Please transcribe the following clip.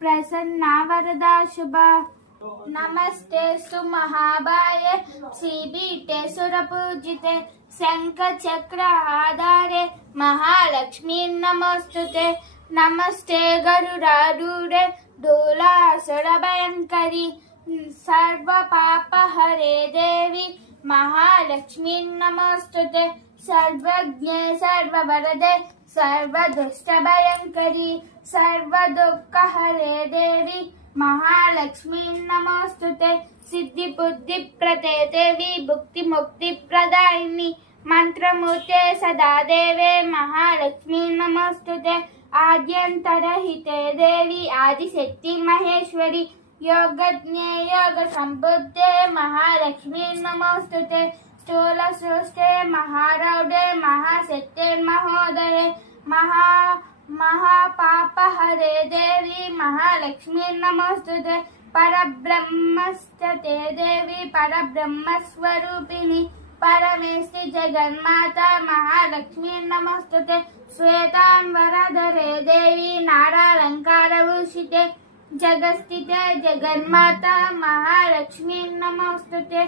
प्रसन्ना वरदा शुभा। नमस्ते सुमहाबाये श्रीपीठे सुरपूजिते शंख चक्र आधारे महालक्ष्मी नमोस्तुते। नमस्ते गरुडारूढे दोलासुरभयंकरी सर्व पाप हरे देवी महालक्ष्मी नमोस्तुते। सर्वज्ञे सर्ववरदे सर्वदुष्टभयंकरी सर्वदुःखहरे देवी महालक्ष्मी नमोस्तुते। सिद्धि बुद्धि प्रदे देवी भुक्ति मुक्ति प्रदायिनी मंत्रमूर्ते सदा देवे महालक्ष्मी नमोस्तुते। आद्यंतरहिते देवी आदिशक्ति महेश्वरी योगज्ञे योग संबुद्धे महालक्ष्मी नमोस्तुते। स्थूल सृष्टे महारौढे महाशक्ते महोदये महापापहरे देवी महालक्ष्मी नमोस्तुते। परब्रह्मस्ते देवी परब्रह्मस्वरूपिणी परमेष्टि जगन्माता महालक्ष्मी नमोस्तुते। श्वेतांबरधरे देवी नारालंकारभूषिते जगस्थिते जगन्माता महालक्ष्मी नमोस्तुते।